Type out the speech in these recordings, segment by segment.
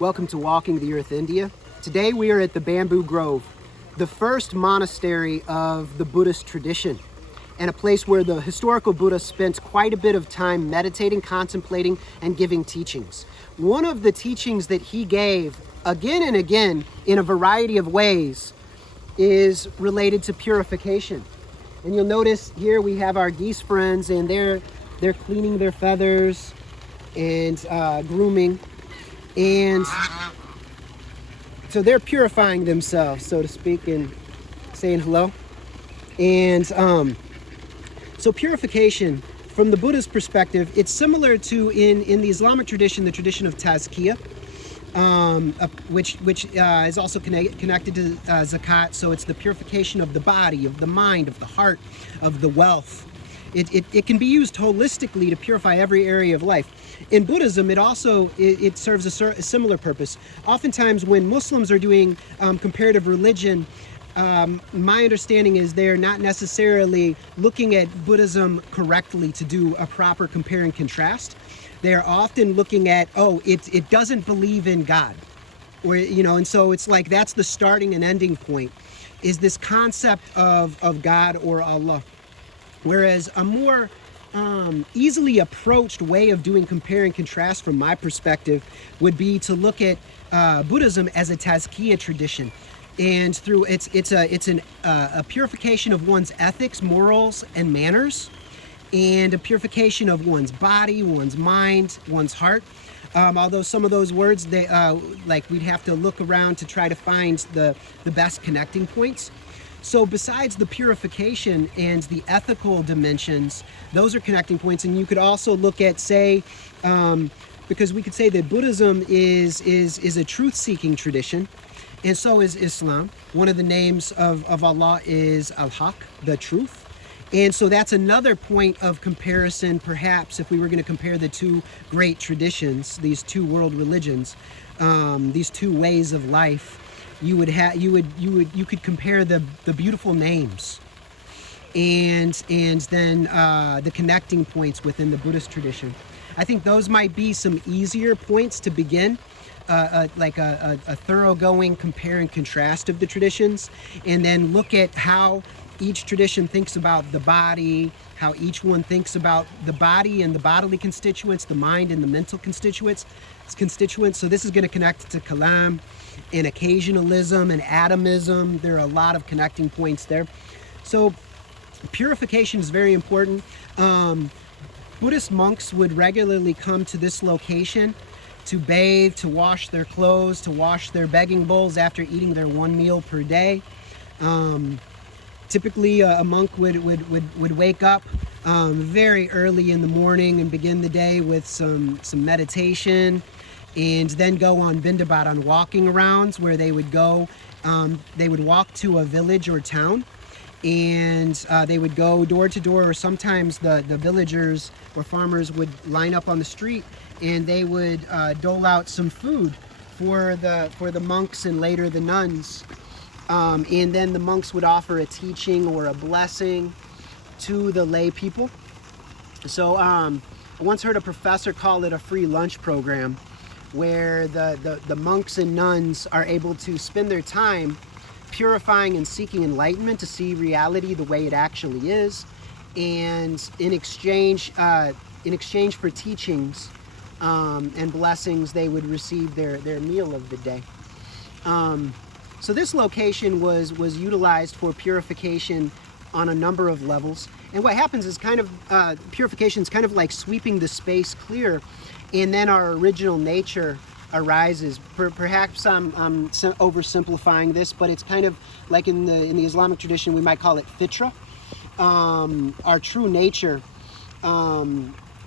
Welcome to Walking the Earth, India. Today we are at the Bamboo Grove, the first monastery of the Buddhist tradition, and a place where the historical Buddha spent quite a bit of time meditating, contemplating, and giving teachings. One of the teachings that he gave again and again in a variety of ways is related to purification. And you'll notice here we have our geese friends, and they're cleaning their feathers and grooming, and so they're purifying themselves, so to speak, and saying hello. And so purification, from the Buddha's perspective, it's similar to in the Islamic tradition, the tradition of tazkiyah, which is also connected to zakat. So it's the purification of the body, of the mind, of the heart, of the wealth. It can be used holistically to purify every area of life. In Buddhism, it serves a similar purpose. Oftentimes when Muslims are doing comparative religion, my understanding is they're not necessarily looking at Buddhism correctly to do a proper compare and contrast. They are often looking at, it doesn't believe in God. And so it's like that's the starting and ending point, is this concept of God or Allah. Whereas a more easily approached way of doing compare and contrast from my perspective would be to look at Buddhism as a tazkiyah tradition. And through it's a purification of one's ethics, morals, and manners, and a purification of one's body, one's mind, one's heart. Although some of those words, we'd have to look around to try to find the best connecting points. So besides the purification and the ethical dimensions, those are connecting points. And you could also look at, because we could say that Buddhism is a truth-seeking tradition, and so is Islam. One of the names of Allah is Al-Haq, the truth. And so that's another point of comparison, perhaps, if we were going to compare the two great traditions, these two world religions, these two ways of life. You could compare the beautiful names and then the connecting points within the Buddhist tradition. I think those might be some easier points to begin, like a thoroughgoing compare and contrast of the traditions, and then look at how each tradition thinks about the body, how each one thinks about the body and the bodily constituents, the mind and the mental constituents. So this is going to connect to Kalam and occasionalism and atomism. There are a lot of connecting points there. So purification is very important. Buddhist monks would regularly come to this location to bathe, to wash their clothes, to wash their begging bowls after eating their one meal per day. Typically, a monk would wake up very early in the morning and begin the day with some meditation, and then go on bindabat, on walking rounds, where they would go. They would walk to a village or town, and they would go door to door, or sometimes the villagers or farmers would line up on the street, and they would dole out some food for the monks and later the nuns. And then the monks would offer a teaching or a blessing to the lay people. So I once heard a professor call it a free lunch program, where the monks and nuns are able to spend their time purifying and seeking enlightenment to see reality the way it actually is, and in exchange for teachings and blessings, they would receive their meal of the day. So this location was utilized for purification on a number of levels. And what happens is purification is kind of like sweeping the space clear, and then our original nature arises. Perhaps I'm oversimplifying this, but it's kind of like in the Islamic tradition, we might call it fitra, our true nature,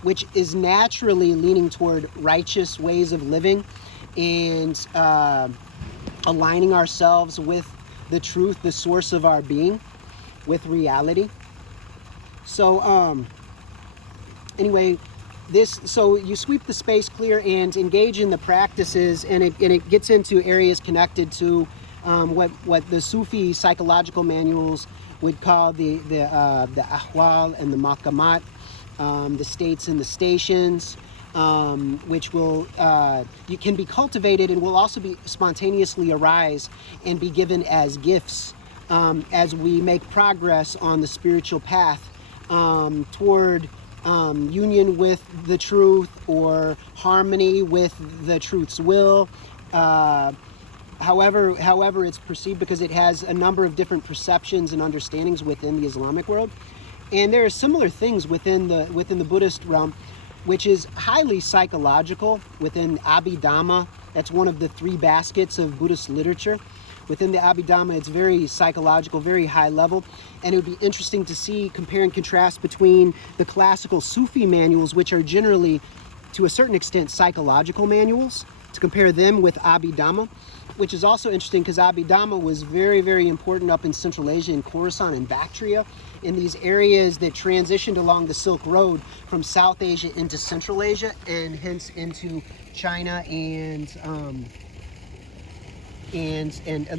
which is naturally leaning toward righteous ways of living and aligning ourselves with the truth, the source of our being, with reality. So anyway, so you sweep the space clear and engage in the practices, and it gets into areas connected to what the Sufi psychological manuals would call the ahwal and the maqamat, the states and the stations. which will you can be cultivated and will also be spontaneously arise and be given as gifts as we make progress on the spiritual path toward union with the truth or harmony with the truth's will. However it's perceived, because it has a number of different perceptions and understandings within the Islamic world. And there are similar things within the Buddhist realm, which is highly psychological within Abhidhamma. That's one of the 3 baskets of Buddhist literature. Within the Abhidhamma, it's very psychological, very high level. And it would be interesting to see, compare and contrast between the classical Sufi manuals, which are generally, to a certain extent, psychological manuals, to compare them with Abhidhamma, which is also interesting because Abhidhamma was very, very important up in Central Asia, in Khorasan and Bactria, in these areas that transitioned along the Silk Road from South Asia into Central Asia, and hence into China and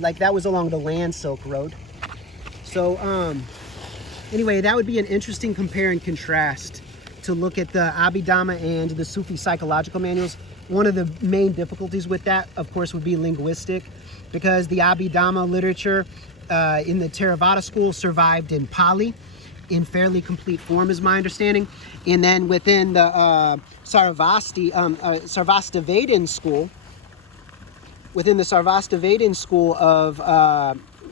like that was along the land Silk Road. So anyway, that would be an interesting compare and contrast to look at the Abhidhamma and the Sufi psychological manuals. One of the main difficulties with that, of course, would be linguistic, because the Abhidhamma literature in the Theravada school survived in Pali in fairly complete form, is my understanding. And then within the Sarvastivadin school, within the Sarvastivadin school of,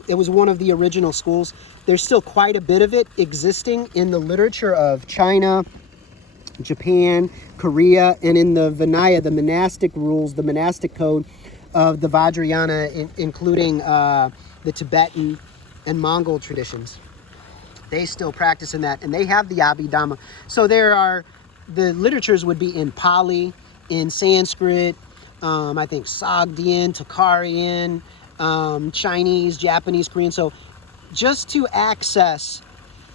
it was one of the original schools, there's still quite a bit of it existing in the literature of China, Japan, Korea, and in the Vinaya, the monastic rules, the monastic code of the Vajrayana, including the Tibetan and Mongol traditions. They still practice in that, and they have the Abhidhamma. So the literatures would be in Pali, in Sanskrit, I think Sogdian, Tocharian, Chinese, Japanese, Korean. So just to access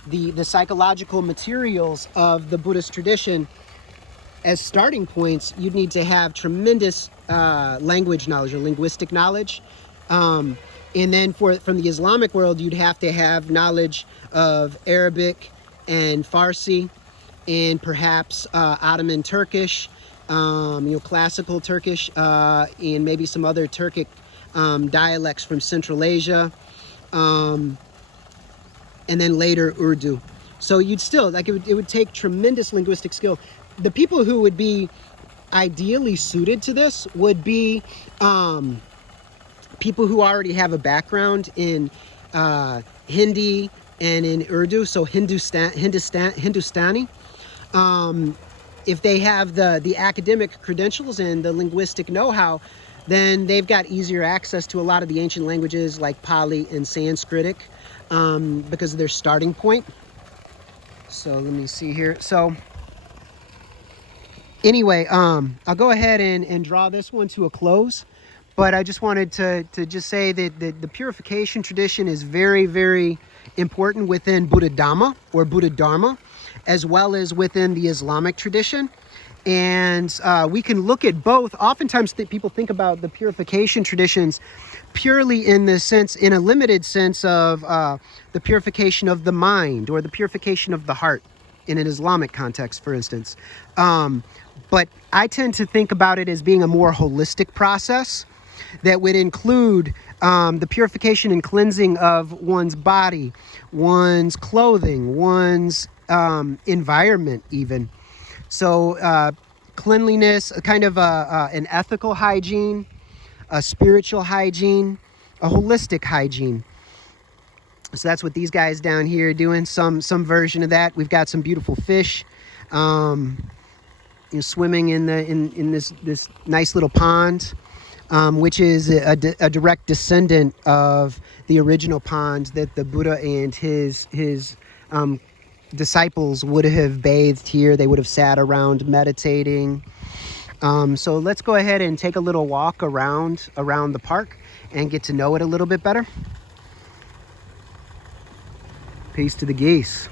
the psychological materials of the Buddhist tradition as starting points, you'd need to have tremendous language knowledge or linguistic knowledge. And then from the Islamic world, you'd have to have knowledge of Arabic and Farsi, and perhaps Ottoman Turkish, classical Turkish, and maybe some other Turkic dialects from Central Asia. And then later Urdu. So you'd still, like, it would take tremendous linguistic skill. The people who would be ideally suited to this would be people who already have a background in Hindi and in Urdu, so Hindustani. If they have the academic credentials and the linguistic know-how, then they've got easier access to a lot of the ancient languages like Pali and Sanskritic, because of their starting point. So let me see here. So anyway, I'll go ahead and draw this one to a close. But I just wanted to just say that the purification tradition is very, very important within Buddha Dhamma or Buddha Dharma, as well as within the Islamic tradition. And we can look at both. Oftentimes people think about the purification traditions purely in a limited sense of the purification of the mind or the purification of the heart in an Islamic context, for instance. But I tend to think about it as being a more holistic process that would include the purification and cleansing of one's body, one's clothing, one's environment even. So cleanliness, kind of an ethical hygiene, a spiritual hygiene, a holistic hygiene. So that's what these guys down here are doing, some version of that. We've got some beautiful fish swimming in this nice little pond, which is a direct descendant of the original pond that the Buddha and his disciples would have bathed here. They would have sat around meditating. So let's go ahead and take a little walk around the park and get to know it a little bit better. Peace to the geese.